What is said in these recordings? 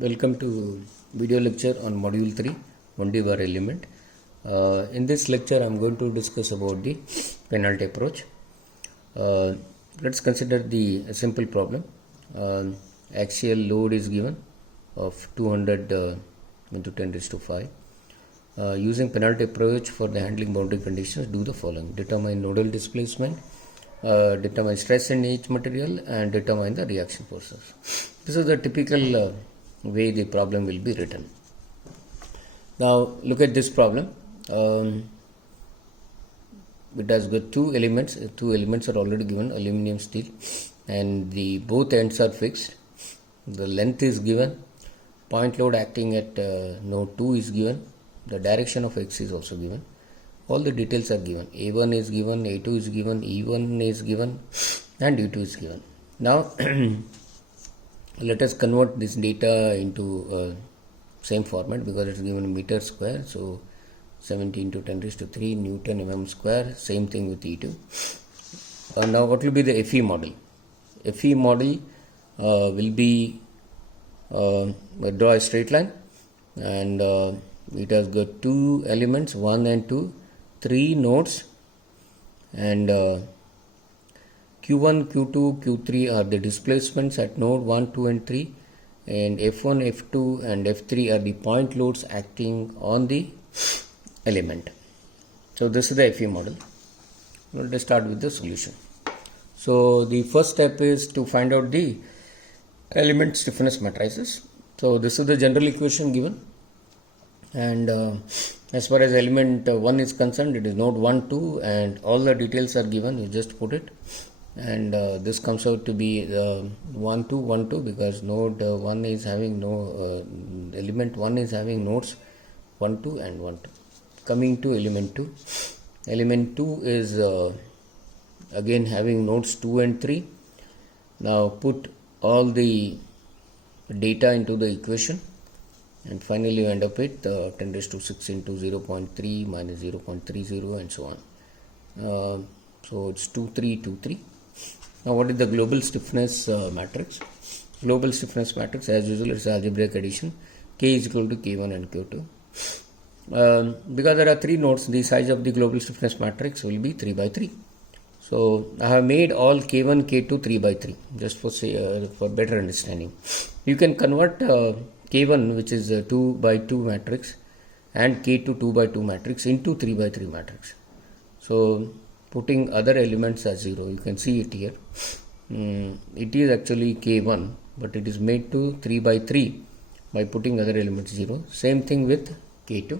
Welcome to video lecture on module 3 1D bar element. In this lecture I am going to discuss about the penalty approach. Let's consider the simple problem. Axial load is given of 200 into 10 raised to 5. Using penalty approach for the handling boundary conditions, do the following: determine nodal displacement, determine stress in each material, and determine the reaction forces. This is the typical way the problem will be written. Now look at this problem. It has got two elements. Two elements are already given: aluminum, steel, and the both ends are fixed. The length is given. Point load acting at node 2 is given. The direction of x is also given. All the details are given. A1 is given, A2 is given, E1 is given, and E2 is given. Now let us convert this data into same format, because it's given in meter square. So 70 into 10 raised to 3 Newton mm square. Same thing with E2. Now what will be the FE model? FE model will be draw a straight line, and it has got two elements, 1 and 2, 3 nodes, and Q1, Q2, Q3 are the displacements at node 1, 2 and 3, and F1, F2 and F3 are the point loads acting on the element. So this is the FE model. Let us start with the solution. So the first step is to find out the element stiffness matrices. So this is the general equation given, and as far as element 1 is concerned, it is node 1, 2, and all the details are given. You just put it, and this comes out to be 1, 2, 1, 2, because node 1 is having element 1 is having nodes 1, 2 and 1, 2. Coming to element 2, element 2 is again having nodes 2 and 3. Now put all the data into the equation, and finally you end up with 10 raised to 6 into 0.3 minus 0.30 and so on. So it's 2, 3, 2, 3. Now what is the global stiffness matrix? Global stiffness matrix, as usual, it's algebraic addition. K is equal to K1 and Q2. Because there are 3 nodes, the size of the global stiffness matrix will be 3 by 3. So I have made all K1, K2 3 by 3, just for better understanding. You can convert K1, which is 2 by 2 matrix, and K2 2 by 2 matrix into 3 by 3 matrix. So putting other elements as 0, you can see it here. It is actually K1, but it is made to 3 by 3 by putting other elements 0. Same thing with K2.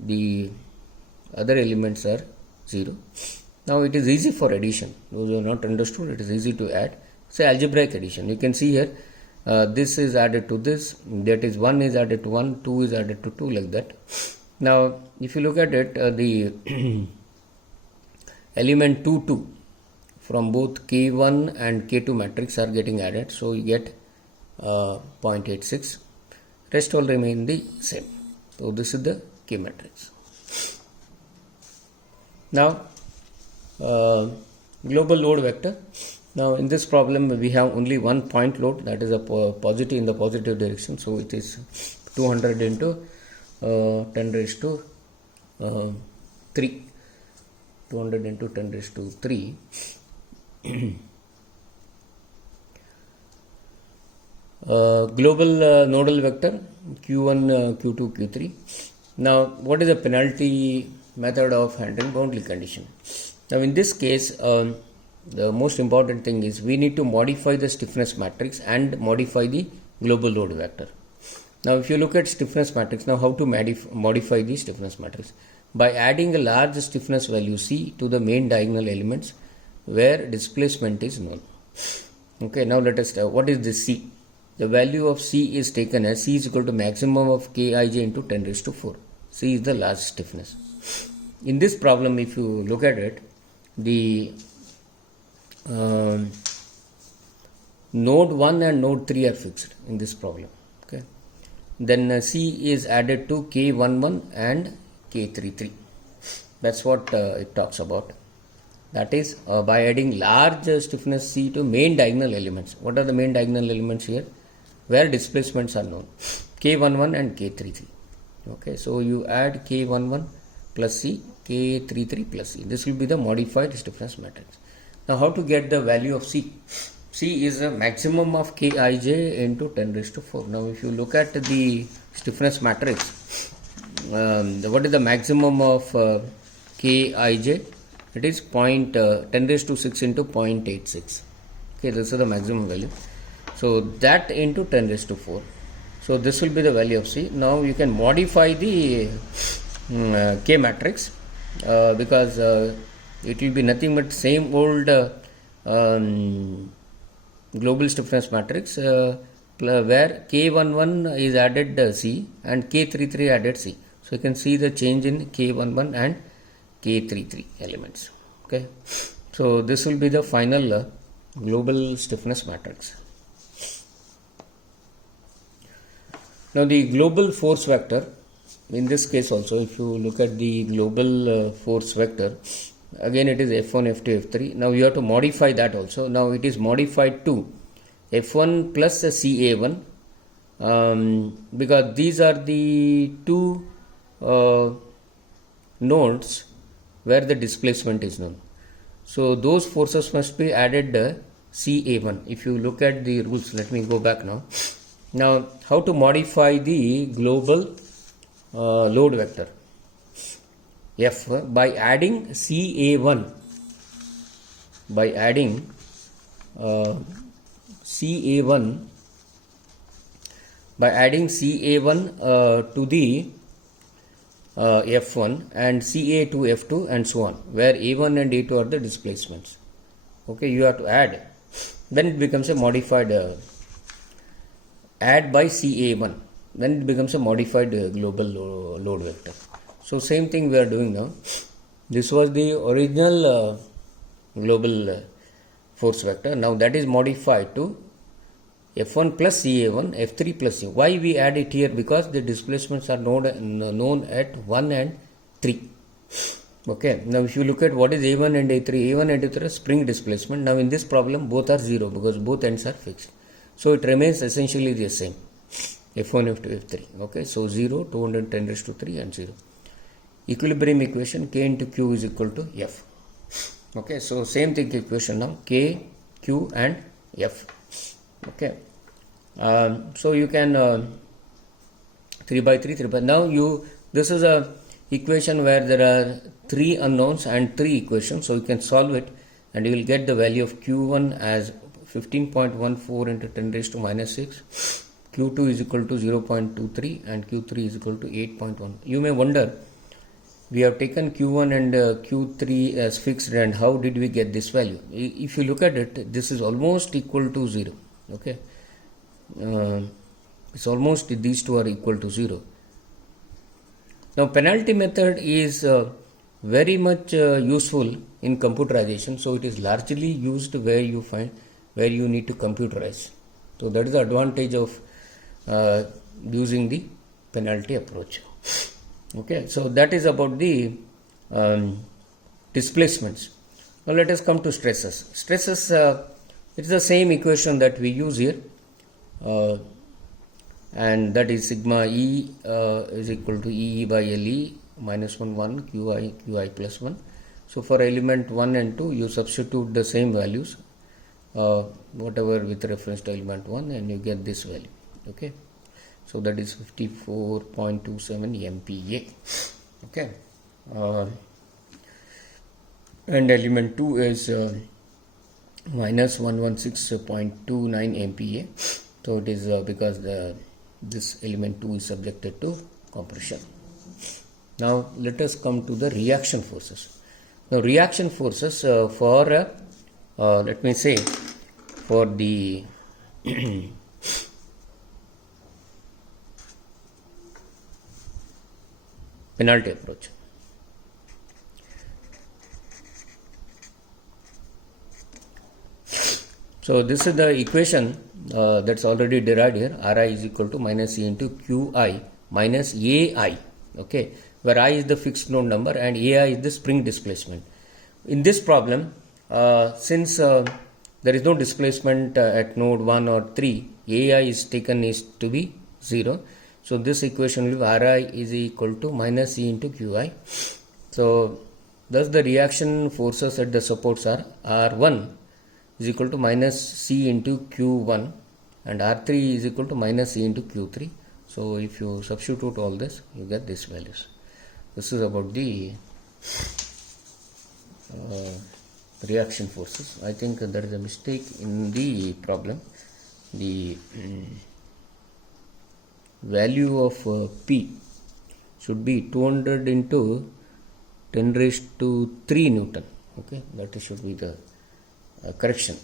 The other elements are 0. Now it is easy for addition. Those who have not understood, it is easy to add. Say algebraic addition. You can see here, this is added to this, that is 1 is added to 1, 2 is added to 2, like that. Now if you look at it, the element 2, 2 from both K1 and K2 matrix are getting added, so you get 0.86. Rest all remain the same. So this is the K matrix. Now global load vector. Now in this problem we have only one point load, that is a positive in the positive direction. So it is 200 into 10 raised to 3. 200 into 10 raised to 3. Global nodal vector Q1, Q2, Q3. Now what is the penalty method of handling boundary condition? Now in this case, the most important thing is we need to modify the stiffness matrix and modify the global load vector. Now if you look at stiffness matrix, now how to modify the stiffness matrix? By adding a large stiffness value C to the main diagonal elements where displacement is known. Okay, now let us what is this C? The value of C is taken as C is equal to maximum of Kij into 10 raised to 4. C is the large stiffness. In this problem, if you look at it, the node 1 and node 3 are fixed in this problem. Okay, then C is added to K11 and K33. That's what it talks about. That is by adding large stiffness C to main diagonal elements. What are the main diagonal elements here? Where displacements are known, K11 and K33. Okay, so you add K11 plus C, K33 plus C. This will be the modified stiffness matrix. Now how to get the value of C? C is a maximum of Kij into 10 raised to 4. Now if you look at the stiffness matrix, what is the maximum of Kij? It is 10 raised to 6 into 0.86. Okay, this is the maximum value. So that into 10 raised to 4. So this will be the value of C. Now you can modify the K matrix because it will be nothing but same old global stiffness matrix where K11 is added C and K33 added C. So you can see the change in K11 and K33 elements. Okay, so this will be the final global stiffness matrix. Now the global force vector, in this case also, if you look at the global force vector, again it is F1, F2, F3. Now you have to modify that also. Now it is modified to F1 plus CA1 because these are the two nodes where the displacement is known. So those forces must be added CA1. If you look at the rules, let me go back now. Now how to modify the global load vector F by adding CA1 to the F1 and CA to F2 and so on, where A1 and A2 are the displacements. Okay, you have to add, then it becomes a modified add by CA1, then it becomes a modified global load vector. So same thing we are doing now. This was the original global force vector. Now that is modified to F1 plus CA1, F3 plus C. Why we add it here? Because the displacements are known at 1 and 3. Okay. Now if you look at what is A1 and A3, A1 and A3 are spring displacement. Now in this problem both are 0 because both ends are fixed. So it remains essentially the same. F1, F2, F3. Okay. So 0, 210 raised to 3 and 0. Equilibrium equation K into Q is equal to F. Okay. So same thing equation now, K, Q and F. Okay, so you can 3 by 3. Now this is a equation where there are 3 unknowns and 3 equations, so you can solve it and you will get the value of Q1 as 15.14 into 10 raised to minus 6, Q2 is equal to 0.23 and Q3 is equal to 8.1. You may wonder, we have taken Q1 and Q3 as fixed, and how did we get this value? If you look at it, this is almost equal to 0. Okay, it's almost these two are equal to 0. Now penalty method is very much useful in computerization, so it is largely used where you need to computerize. So that is the advantage of using the penalty approach. Okay, so that is about the displacements. Now let us come to stresses. Stresses, it is the same equation that we use here, and that is sigma E is equal to E by LE minus 1 QI plus 1. So for element 1 and 2 you substitute the same values whatever with reference to element 1 and you get this value. Okay, so that is 54.27 MPa. Okay, and element 2 is minus 116.29 MPa. So it is because this element 2 is subjected to compression. Now let us come to the reaction forces. Now reaction forces for let me say for the penalty approach. So this is the equation that's already derived here. Ri is equal to minus E into Qi minus Ai. Okay, where I is the fixed node number and Ai is the spring displacement. In this problem, since there is no displacement at node 1 or 3, AI is taken is to be 0. So this equation will be Ri is equal to minus E into Qi. So thus the reaction forces at the supports are R1 is equal to minus C into Q1 and R3 is equal to minus E into Q3. So if you substitute all this, you get these values. This is about the reaction forces. I think there is a mistake in the problem. The value of P should be 200 into 10 raised to 3 Newton. Okay, that should be the correction.